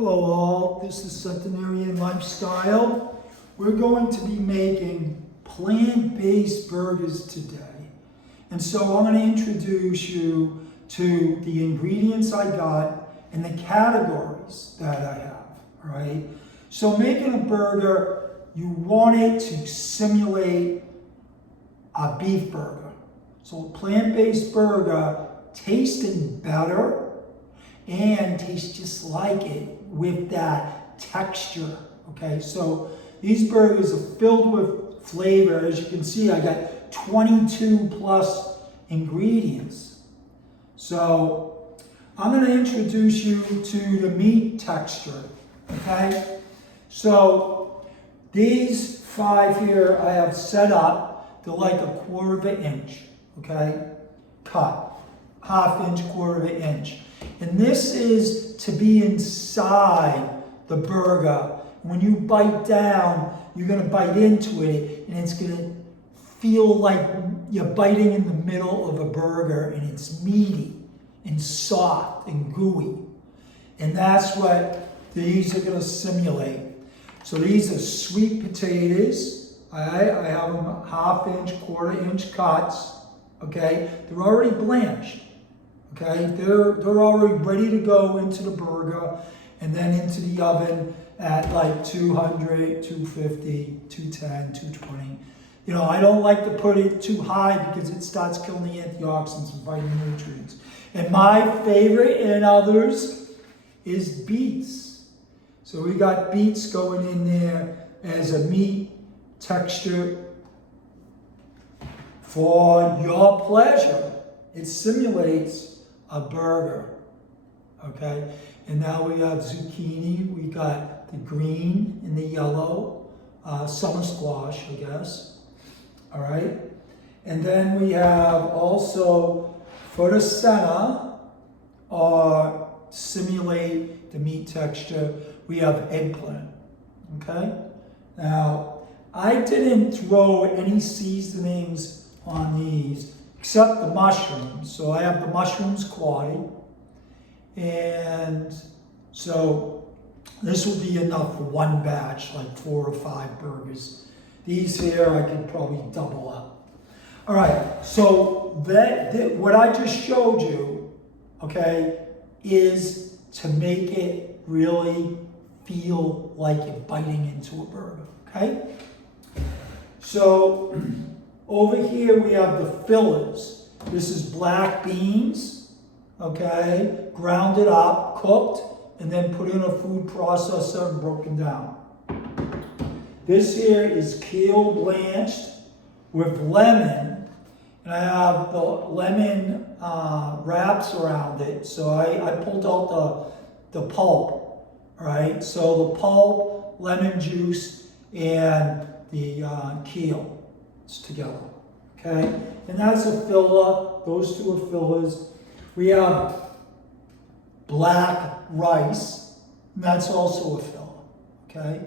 Hello all, this is Centenarian Lifestyle. We're going to be making plant-based burgers today. And so I'm going to introduce you to the ingredients I got and the categories that I have, all right? So making a burger, you want it to simulate a beef burger. So a plant-based burger tasting better and tastes just like it with that texture, okay? So these burgers are filled with flavor. As you can see, I got 22 plus ingredients. So I'm gonna introduce you to the meat texture, okay? So these 5 here I have set up. They're like 1/4 inch, okay? Cut, 1/2 inch, 1/4 inch. And this is to be inside the burger. When you bite down, you're gonna bite into it and it's gonna feel like you're biting in the middle of a burger and it's meaty and soft and gooey. And that's what these are gonna simulate. So these are sweet potatoes. I have them 1/2 inch, 1/4 inch cuts, okay? They're already blanched. Okay, they're already ready to go into the burger and then into the oven at like 200, 250, 210, 220. You know, I don't like to put it too high because it starts killing the antioxidants and phytonutrients. And my favorite and others is beets. So we got beets going in there as a meat texture for your pleasure. It simulates a burger, okay? And now we have zucchini, we got the green and the yellow, summer squash, I guess, all right? And then we have also, for the center, or simulate the meat texture, we have eggplant, okay? Now, I didn't throw any seasonings on these, except the mushrooms. So I have the mushrooms quadded. And so this will be enough for one batch, like 4 or 5 burgers. These here I could probably double up. All right, so that what I just showed you, okay, is to make it really feel like you're biting into a burger, okay? So over here we have the fillers. This is black beans, okay, grounded up, cooked, and then put in a food processor and broken down. This here is kale blanched with lemon, and I have the lemon wraps around it. So I pulled out the pulp, all right? So the pulp, lemon juice, and the kale together, okay? And that's a filler. Those two are fillers. We have black rice, and that's also a filler, okay?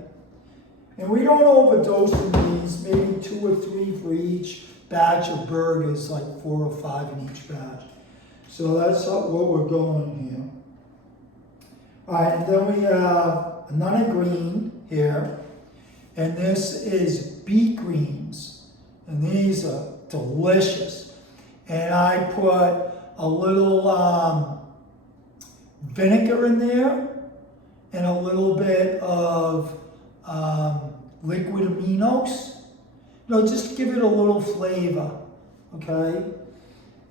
And we don't overdose in these, maybe 2 or 3 for each batch of burgers, like 4 or 5 in each batch. So that's what we're going here. All right, and then we have another green here, and this is beet greens. And these are delicious. And I put a little vinegar in there and a little bit of liquid aminos. You know, just to give it a little flavor, okay?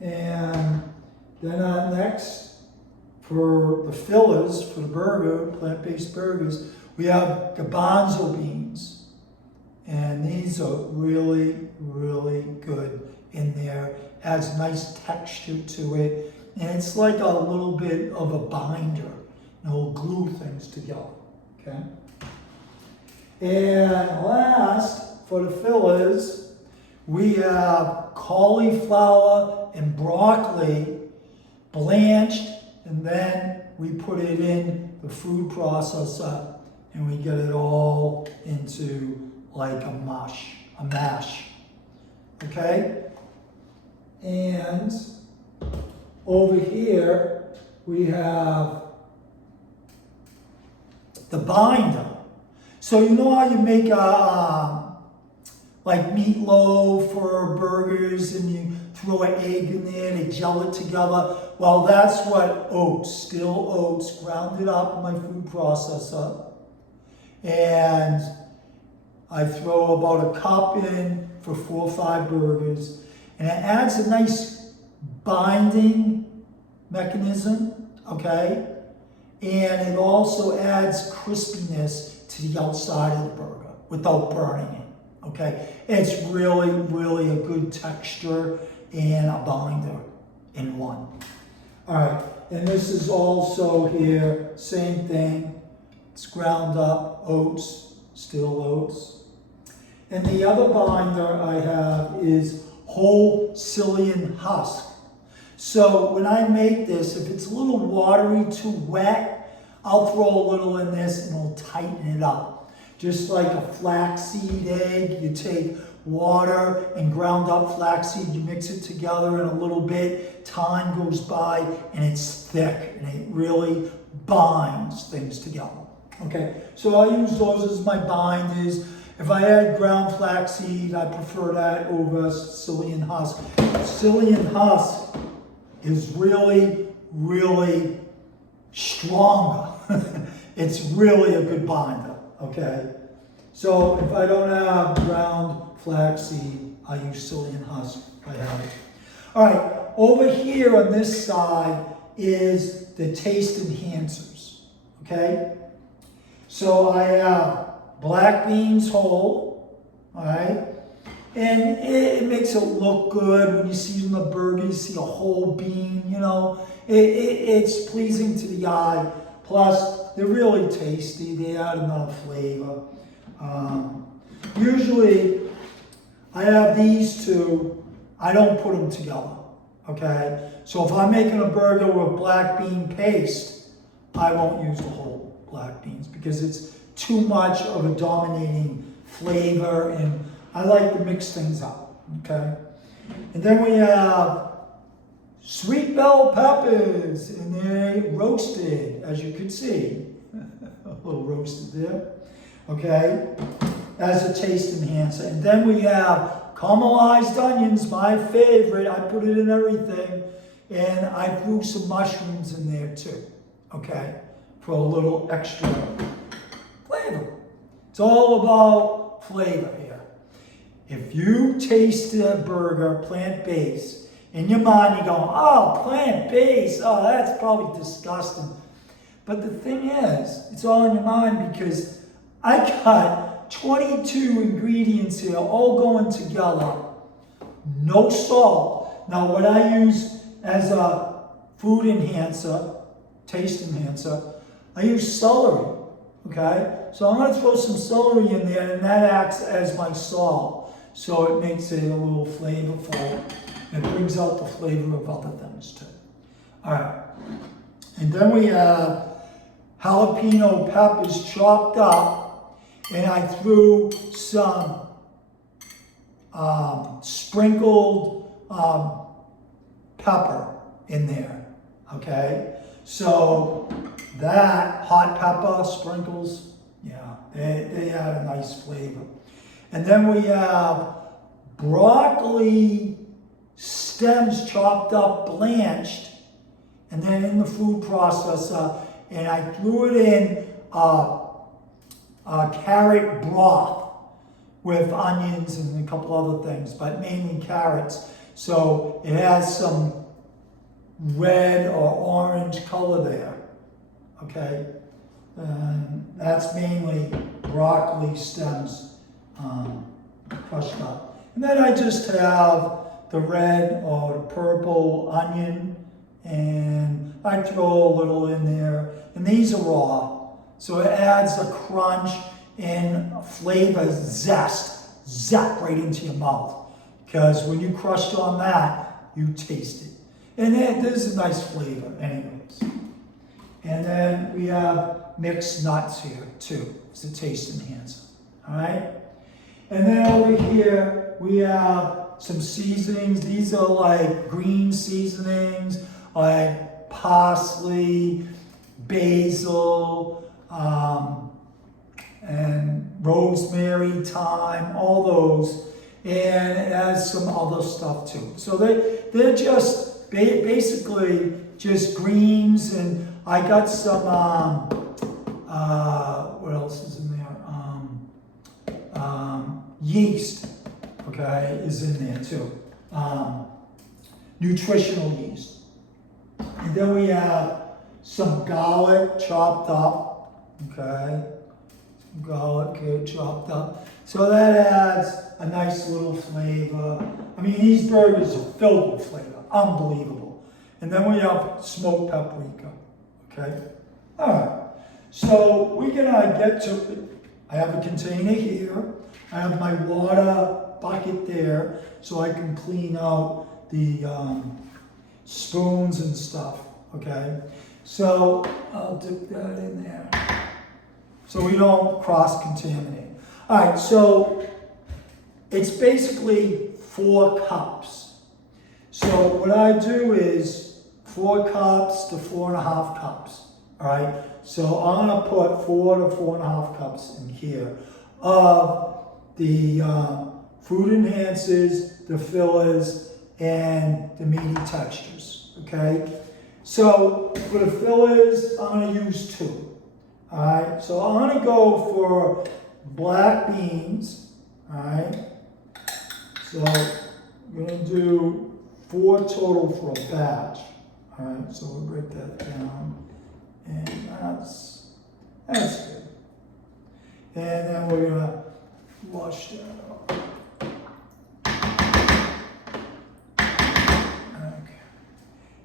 And then next, for the fillers, for the burger, plant-based burgers, we have garbanzo beans. And these are really, really good in there. Adds nice texture to it. And it's like a little bit of a binder. And it'll glue things together, okay? And last, for the fillers, we have cauliflower and broccoli blanched. And then we put it in the food processor. And we get it all into like a mash, okay? And over here, we have the binder. So you know how you make like meatloaf or burgers and you throw an egg in there and gel it together? Well, that's what oats, still oats, ground it up in my food processor. And I throw about a cup in for 4 or 5 burgers. And it adds a nice binding mechanism, okay? And it also adds crispiness to the outside of the burger without burning it, okay? It's really, really a good texture and a binder in one. All right, and this is also here, same thing. It's ground up oats, still oats. And the other binder I have is whole psyllium husk. So when I make this, if it's a little watery, too wet, I'll throw a little in this and it'll tighten it up. Just like a flaxseed egg, you take water and ground up flaxseed, you mix it together in a little bit, time goes by and it's thick and it really binds things together. Okay, so I use those as my binders. If I add ground flaxseed, I prefer that over psyllium husk. Psyllium husk is really, really stronger. It's really a good binder, okay? So if I don't have ground flaxseed, I use psyllium husk if I have it. All right, over here on this side is the taste enhancers, okay? So I have black beans whole, all right? And it makes it look good when you see it in the burger, you see a whole bean, you know. It's pleasing to the eye. Plus, they're really tasty. They add another flavor. Usually, I have these two. I don't put them together, okay? So if I'm making a burger with black bean paste, I won't use the whole black beans because it's too much of a dominating flavor, and I like to mix things up, okay? And then we have sweet bell peppers, and they're roasted, as you can see. A little roasted there, okay? As a taste enhancer. And then we have caramelized onions, my favorite. I put it in everything. And I threw some mushrooms in there too, okay? For a little extra flavor. It's all about flavor here. If you taste a burger plant-based, in your mind you're going, oh, plant-based, oh, that's probably disgusting. But the thing is, it's all in your mind because I got 22 ingredients here all going together. No salt. Now what I use as a food enhancer, taste enhancer, I use celery, okay? So I'm going to throw some celery in there, and that acts as my salt. So it makes it a little flavorful, and it brings out the flavor of other things too. All right. And then we have jalapeno peppers chopped up, and I threw some sprinkled pepper in there, okay? So that hot pepper sprinkles, yeah, they add a nice flavor. And then we have broccoli stems chopped up, blanched, and then in the food processor, and I threw it in carrot broth with onions and a couple other things, but mainly carrots. So it has some red or orange color there, okay? And that's mainly broccoli stems crushed up. And then I just have the red or the purple onion, and I throw a little in there. And these are raw, so it adds a crunch and flavor, zap right into your mouth. Because when you crush on that, you taste it. And there's a nice flavor anyways. And then we have mixed nuts here too. It's a taste enhancer, all right? And then over here, we have some seasonings. These are like green seasonings, like parsley, basil, rosemary, thyme, all those. And it has some other stuff too. So they're just basically just greens, and I got some, what else is in there? Yeast, okay, is in there too. Nutritional yeast. And then we have some garlic chopped up, okay? Some garlic here chopped up. So that adds a nice little flavor. I mean, these burgers are filled with flavor, unbelievable. And then we have smoked paprika, okay? All right, so we're gonna get to it. I have a container here. I have my water bucket there so I can clean out the spoons and stuff, okay? So I'll dip that in there so we don't cross-contaminate. All right, so it's basically 4 cups. So what I do is 4 cups to 4.5 cups, all right? So I'm gonna put 4 to 4.5 cups in here of the food enhancers, the fillers, and the meaty textures, okay? So for the fillers, I'm gonna use 2, all right? So I'm gonna go for black beans, all right? So we're gonna do 4 total for a batch, all right? So we'll break that down, and that's good. And then we're gonna wash that out. Okay.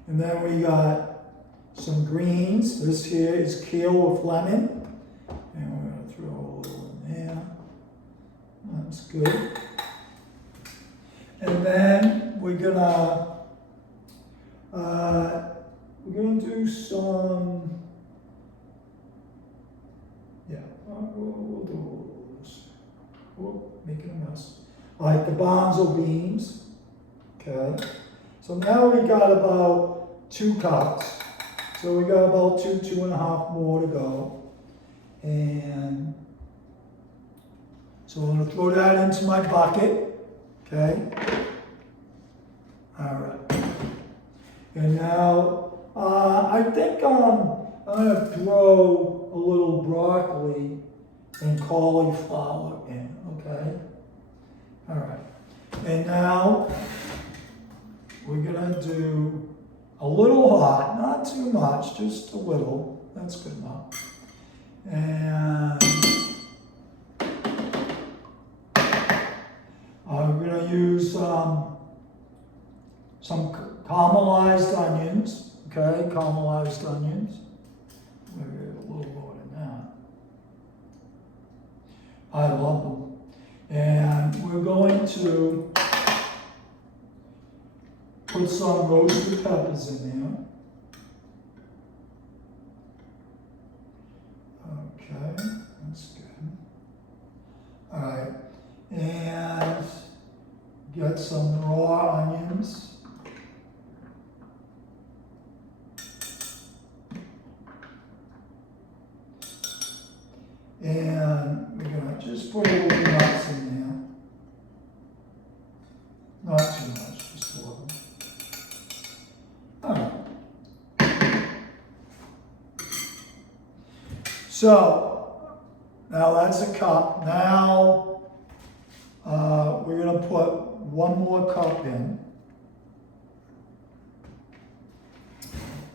And then we got some greens. This here is kale with lemon. And we're gonna throw a little in there. That's good. And then we're gonna do some, yeah, we'll do a little of this. Oh, making a mess. Like the bonzo beans, okay? So now we got about 2 cups. So we got about 2.5 more to go. And so I'm gonna throw that into my bucket, okay? All right. And now, I think I'm gonna throw a little broccoli and cauliflower in, okay? All right. And now we're gonna do a little hot, not too much, just a little. That's good enough. And I'm gonna use some caramelized onions, okay? Caramelized onions. Maybe a little more than that. I love them. And we're going to put some roasted peppers in there. Okay, that's good. All right, and get some raw onions. And we're gonna just put a little nuts in there. Not too much, just a little. All right. So, now that's a cup. Now, we're gonna put 1 more cup in.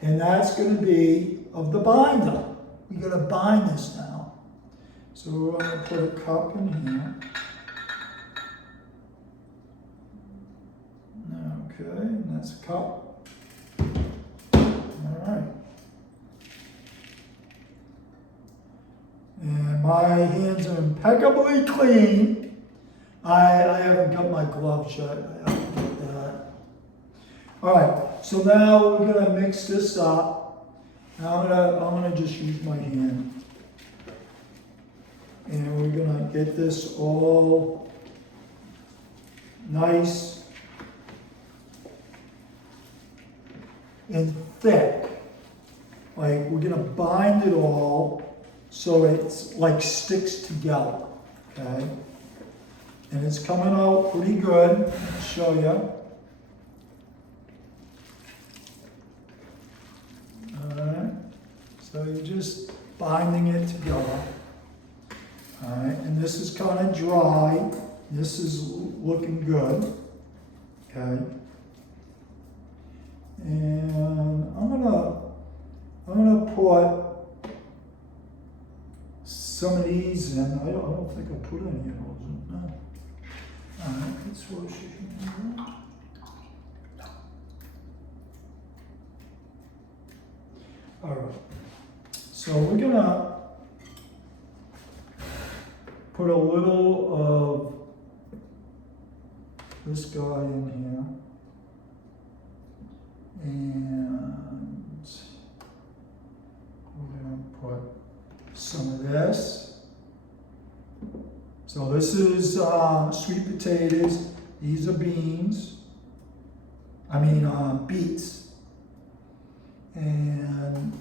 And that's gonna be of the binder. We're gonna bind this now. So we're going to put a cup in here. Okay, and that's a cup. All right. And my hands are impeccably clean. I haven't got my gloves yet. I have to get that. All right, so now we're going to mix this up. Now I'm gonna just use my hand. And we're gonna get this all nice and thick. Like we're gonna bind it all so it's like sticks together. okay? And it's coming out pretty good. I'll show you. Alright, so you're just binding it together. Alright, and this is kind of dry. This is looking good. Okay. And I'm gonna put some of these in. I don't think I put any of those in. No. Alright, let's wash it. Alright. So we're gonna put a little of this guy in here. And we're going to put some of this. So this is sweet potatoes. These are beans. I mean beets. And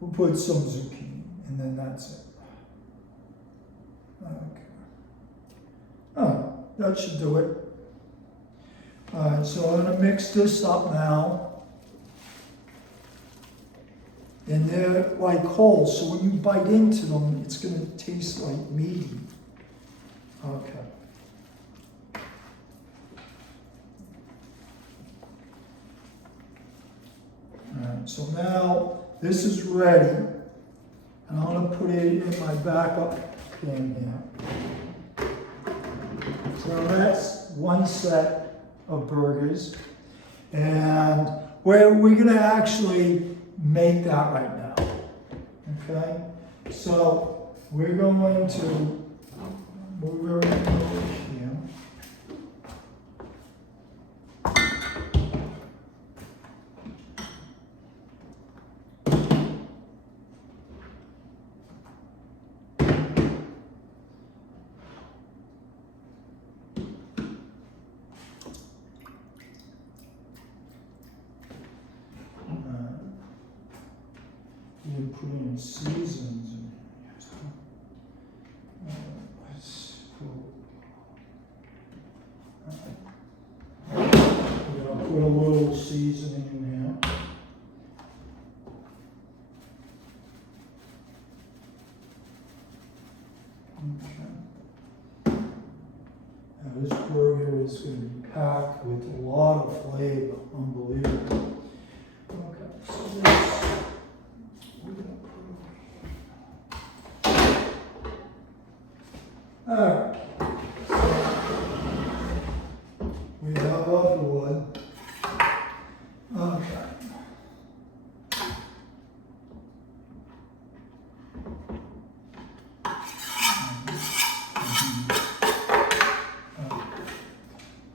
we'll put some zucchini, and then that's it. Okay. Oh, that should do it. Alright, so I'm going to mix this up now. And they're like holes, so when you bite into them, it's going to taste like meaty. Okay. Alright, so now this is ready. And I'm going to put it in my backup pan here. So that's one set of burgers. And we're going to actually make that right now. Okay? So we're going to move everything over here. You didn't put any seasons in here. So, let's go. We're going to put a little seasoning in there. Okay. Now this burger is going to be packed with a lot of flavor. Unbelievable. Okay, so this. Alright, we have our wood. Okay.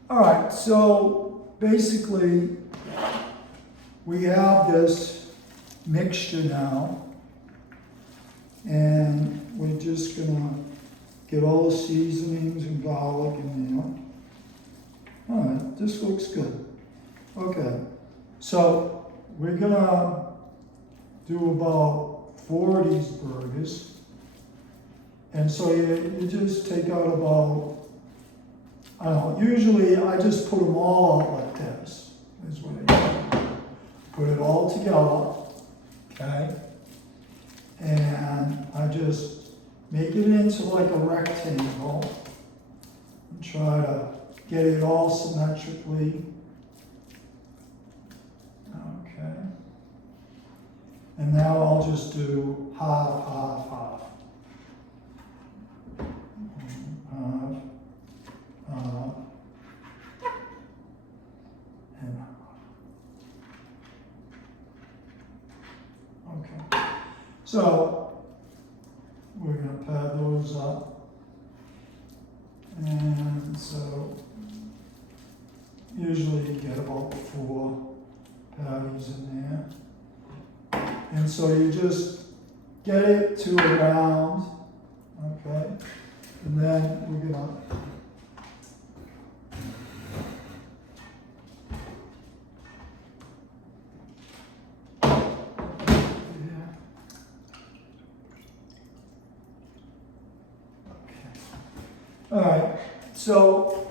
Alright, so basically we have this mixture now, and we're just gonna get all the seasonings and garlic in there. Alright, this looks good. Okay, so we're gonna do about 4 of these burgers. And so you just take out about, I don't know, usually I just put them all out like this. Is what I do. Put it all together, okay? And I just make it into like a rectangle and try to get it all symmetrically. Okay. And now I'll just do half, half, half. Half, half, and half. Okay. So, we're going to pad those up. And so, usually you get about 4 patties in there. And so you just get it to a round, okay? And then we're going to All right, so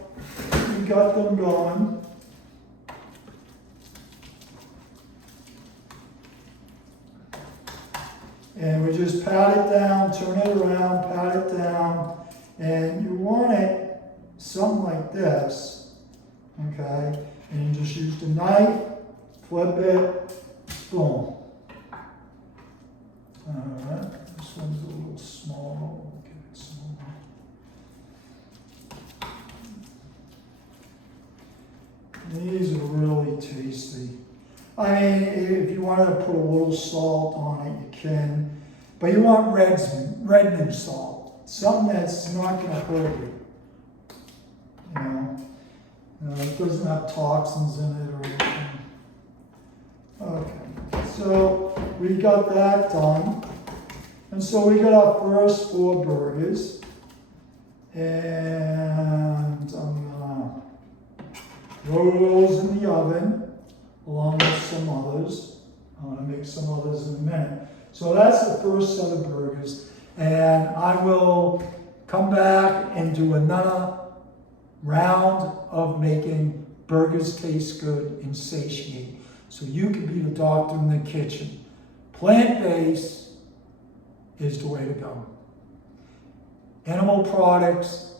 we got them going. And we just pat it down, turn it around, pat it down, and you want it something like this, okay? And you just use the knife, flip it, boom. All right, this one's a little small. We'll get it smaller. These are really tasty. I mean, if you wanted to put a little salt on it, you can. But you want Redmond salt. Something that's not going to hurt you. You know? It doesn't have toxins in it or anything. Okay, so we got that done. And so we got our first 4 burgers. And I'm going to throw those in the oven, along with some others. I'm going to make some others in a minute. So that's the first set of burgers. And I will come back and do another round of making burgers taste good and satiate. So you can be the doctor in the kitchen. Plant-based is the way to go. Animal products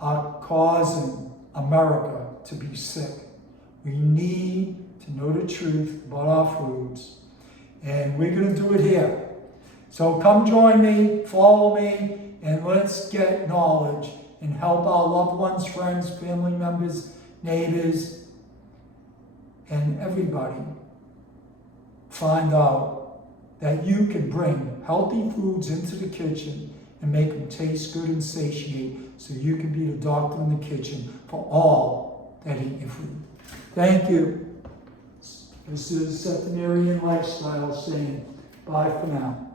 are causing America to be sick. We need to know the truth about our foods, and we're going to do it here. So come join me, follow me, and let's get knowledge and help our loved ones, friends, family members, neighbors, and everybody find out that you can bring healthy foods into the kitchen and make them taste good and satiate, so you can be the doctor in the kitchen for all that eat your food. Thank you. This is Centenarian Lifestyle saying bye for now.